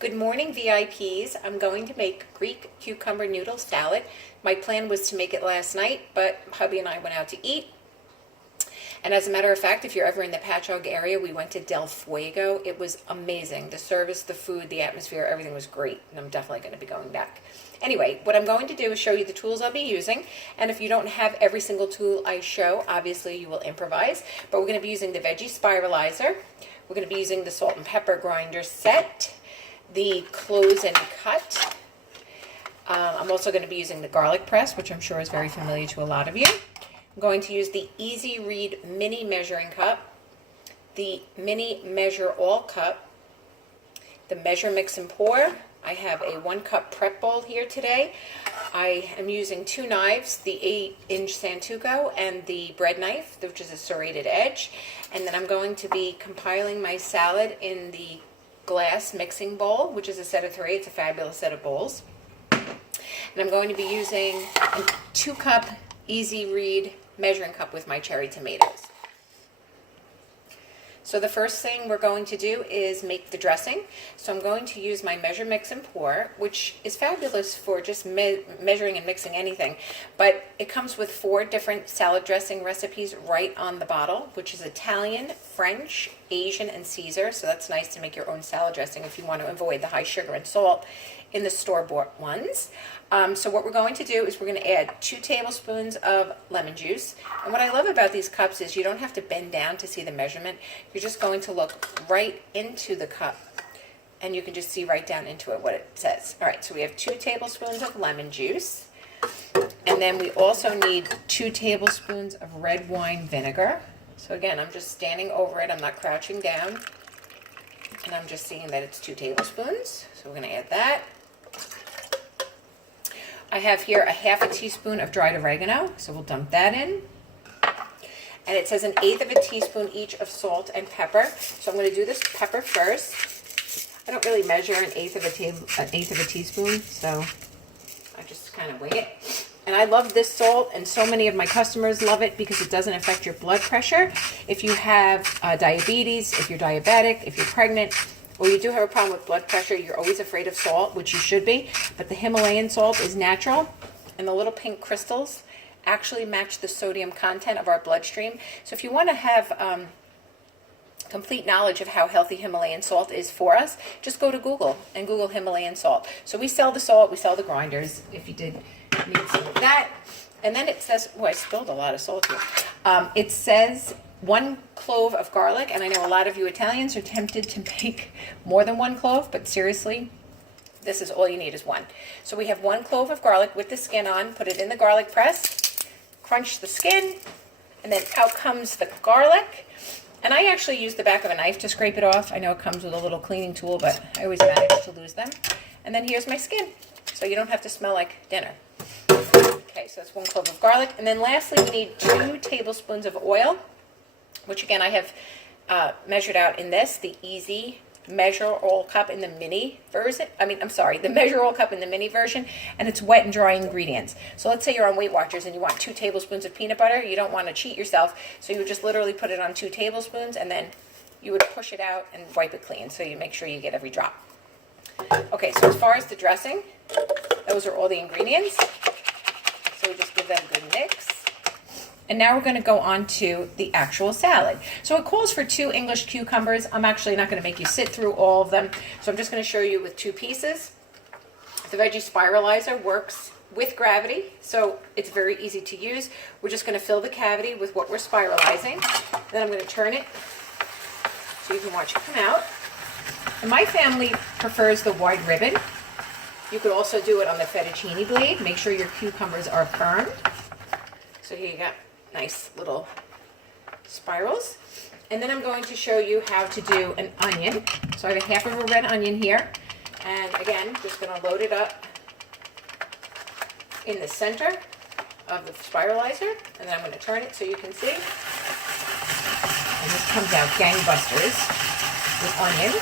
Good morning, VIPs. I'm going to make Greek cucumber noodle salad. My plan was to make it last night, but hubby and I went out to eat. And as a matter of fact, if you're ever in the Patchogue area, we went to Del Fuego. It was amazing. The service, the food, the atmosphere, everything was great. And I'm definitely going to be going back. Anyway, what I'm going to do is show you the tools I'll be using. And if you don't have every single tool I show, obviously you will improvise. But we're going to be using the veggie spiralizer. We're going to be using the salt and pepper grinder set, the close and cut. I'm also going to be using the garlic press, which I'm sure is very familiar to a lot of you. I'm going to use the Easy Read mini measuring cup, the mini measure all cup, the measure mix and pour. I have a 1 cup prep bowl here today. I am using 2 knives, the 8-inch Santuco and the bread knife, which is a serrated edge. And then I'm going to be compiling my salad in the glass mixing bowl, which is a set of 3. It's a fabulous set of bowls. And I'm going to be using a 2 cup Easy Read measuring cup with my cherry tomatoes. So the first thing we're going to do is make the dressing. So I'm going to use my measure, mix, and pour, which is fabulous for just measuring and mixing anything. But it comes with 4 different salad dressing recipes right on the bottle, which is Italian, French, Asian, and Caesar. So that's nice to make your own salad dressing if you want to avoid the high sugar and salt in the store-bought ones. So what we're going to do is we're going to add 2 tablespoons of lemon juice. And what I love about these cups is you don't have to bend down to see the measurement. You're just going to look right into the cup and you can just see right down into it what it says. All right, so we have 2 tablespoons of lemon juice. And then we also need 2 tablespoons of red wine vinegar. So again, I'm just standing over it. I'm not crouching down. And I'm just seeing that it's 2 tablespoons. So we're going to add that. I have here a 1/2 teaspoon of dried oregano, so we'll dump that in. And it says 1/8 teaspoon each of salt and pepper. So I'm going to do this pepper first. I don't really measure 1/8 teaspoon, so I just kind of wing it. And I love this salt, and so many of my customers love it because it doesn't affect your blood pressure. If you have diabetes, if you're diabetic, if you're pregnant, or you do have a problem with blood pressure, you're always afraid of salt, which you should be. But the Himalayan salt is natural, and the little pink crystals actually match the sodium content of our bloodstream. So if you want to have complete knowledge of how healthy Himalayan salt is for us, just go to Google and Google Himalayan salt. So we sell the salt, we sell the grinders, if you did need some of that. And then it says, oh, I spilled a lot of salt here. It says 1 clove of garlic, and I know a lot of you Italians are tempted to make more than 1 clove, but seriously, this is all you need is 1. So we have 1 clove of garlic with the skin on, put it in the garlic press, crunch the skin, and then out comes the garlic. And I actually use the back of a knife to scrape it off. I know it comes with a little cleaning tool, but I always manage to lose them. And then here's my skin, so you don't have to smell like dinner. Okay, so that's 1 clove of garlic. And then lastly, we need 2 tablespoons of oil, which again I have measured out in this, the Easy Measure All Cup in the mini version. The Measure All Cup in the mini version, and it's wet and dry ingredients. So let's say you're on Weight Watchers and you want 2 tablespoons of peanut butter. You don't want to cheat yourself, so you would just literally put it on 2 tablespoons, and then you would push it out and wipe it clean, so you make sure you get every drop. Okay, so as far as the dressing, those are all the ingredients. So we just give that a good mix. And now we're going to go on to the actual salad. So it calls for 2 English cucumbers. I'm actually not going to make you sit through all of them. So I'm just going to show you with 2 pieces. The veggie spiralizer works with gravity, so it's very easy to use. We're just going to fill the cavity with what we're spiralizing. Then I'm going to turn it so you can watch it come out. And my family prefers the wide ribbon. You could also do it on the fettuccine blade. Make sure your cucumbers are firmed. So here you go. Nice little spirals. And then I'm going to show you how to do an onion. So I have a 1/2 of a red onion here. And again, just going to load it up in the center of the spiralizer. And then I'm going to turn it so you can see. And this comes out gangbusters with onion.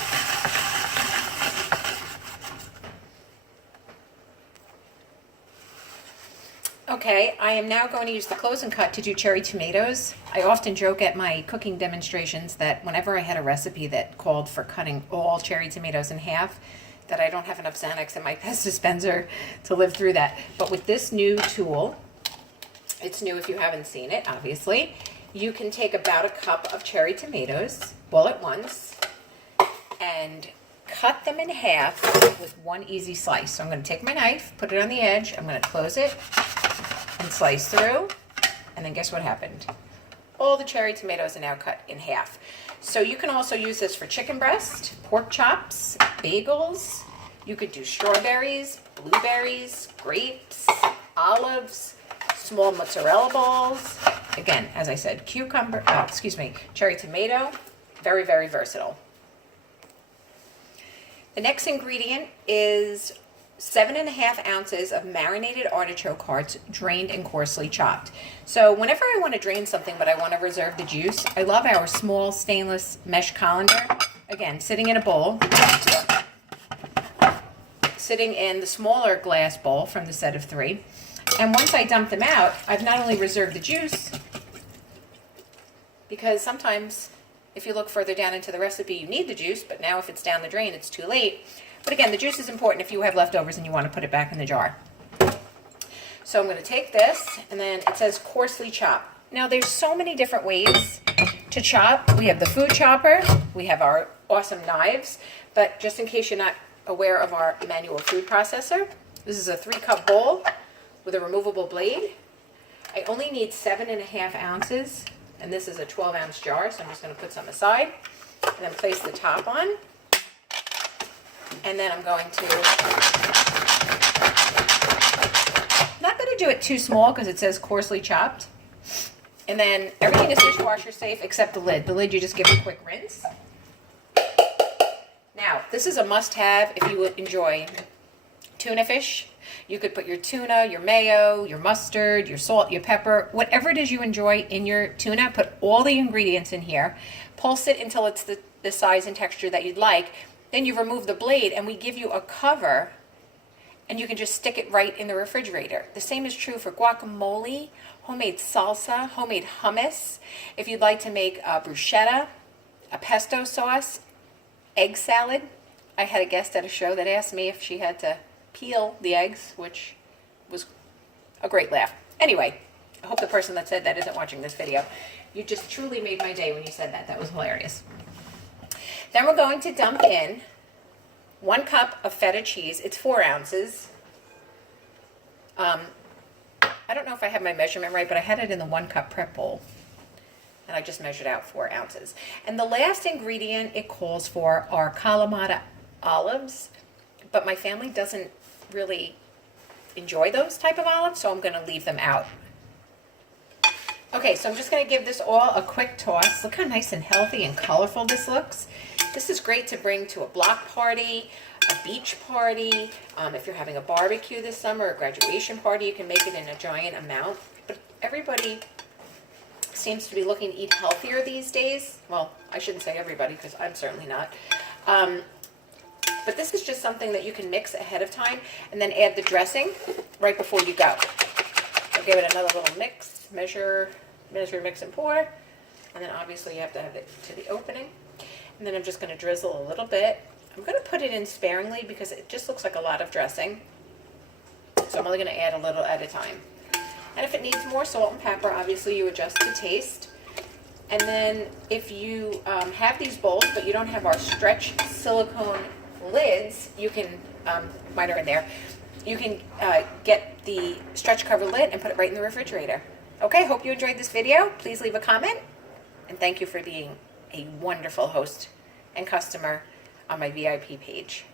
Okay, I am now going to use the close and cut to do cherry tomatoes. I often joke at my cooking demonstrations that whenever I had a recipe that called for cutting all cherry tomatoes in half, that I don't have enough Xanax in my pest dispenser to live through that. But with this new tool, it's new if you haven't seen it, obviously. You can take about a cup of cherry tomatoes, all at once, and cut them in half with one easy slice. So I'm going to take my knife, put it on the edge, I'm going to close it, and slice through. And then guess what happened? All the cherry tomatoes are now cut in half. So you can also use this for chicken breast, pork chops, bagels. You could do strawberries, blueberries, grapes, olives, small mozzarella balls. Again, as I said, cherry tomato. Very, very versatile. The next ingredient is 7.5 ounces of marinated artichoke hearts, drained and coarsely chopped. So whenever I want to drain something but I want to reserve the juice, I love our small stainless mesh colander. Again, sitting in a bowl, sitting in the smaller glass bowl from the set of 3. And once I dump them out, I've not only reserved the juice, because sometimes if you look further down into the recipe, you need the juice, but now if it's down the drain, it's too late. But again, the juice is important if you have leftovers and you want to put it back in the jar. So I'm going to take this, and then it says coarsely chop. Now there's so many different ways to chop. We have the food chopper, we have our awesome knives, but just in case you're not aware of our manual food processor, this is a 3-cup bowl with a removable blade. I only need 7.5 ounces, and this is a 12-ounce jar, so I'm just going to put some aside, and then place the top on. And then I'm going to, not going to do it too small because it says coarsely chopped. And then everything is dishwasher safe except the lid. The lid you just give a quick rinse. Now, this is a must-have if you would enjoy tuna fish. You could put your tuna, your mayo, your mustard, your salt, your pepper, whatever it is you enjoy in your tuna. Put all the ingredients in here. Pulse it until it's the size and texture that you'd like. Then you remove the blade and we give you a cover and you can just stick it right in the refrigerator. The same is true for guacamole, homemade salsa, homemade hummus. If you'd like to make a bruschetta, a pesto sauce, egg salad. I had a guest at a show that asked me if she had to peel the eggs, which was a great laugh. Anyway, I hope the person that said that isn't watching this video. You just truly made my day when you said that. That was hilarious. Then we're going to dump in 1 cup of feta cheese. It's 4 ounces. I don't know if I have my measurement right, but I had it in the 1-cup prep bowl. And I just measured out 4 ounces. And the last ingredient it calls for are Kalamata olives. But my family doesn't really enjoy those type of olives, so I'm going to leave them out. Okay, so I'm just going to give this all a quick toss. Look how nice and healthy and colorful this looks. This is great to bring to a block party, a beach party. If you're having a barbecue this summer, a graduation party, you can make it in a giant amount. But everybody seems to be looking to eat healthier these days. Well, I shouldn't say everybody because I'm certainly not. But this is just something that you can mix ahead of time and then add the dressing right before you go. So give it another little mix, measure, mix and pour. And then obviously you have to have it to the opening. And then I'm just going to drizzle a little bit. I'm going to put it in sparingly because it just looks like a lot of dressing. So I'm only going to add a little at a time. And if it needs more salt and pepper, obviously you adjust to taste. And then if you have these bowls, but you don't have our stretch silicone lids, you can, mine are in there, you can get the stretch cover lid and put it right in the refrigerator. Okay, hope you enjoyed this video. Please leave a comment. And thank you for being a wonderful host and customer on my VIP page.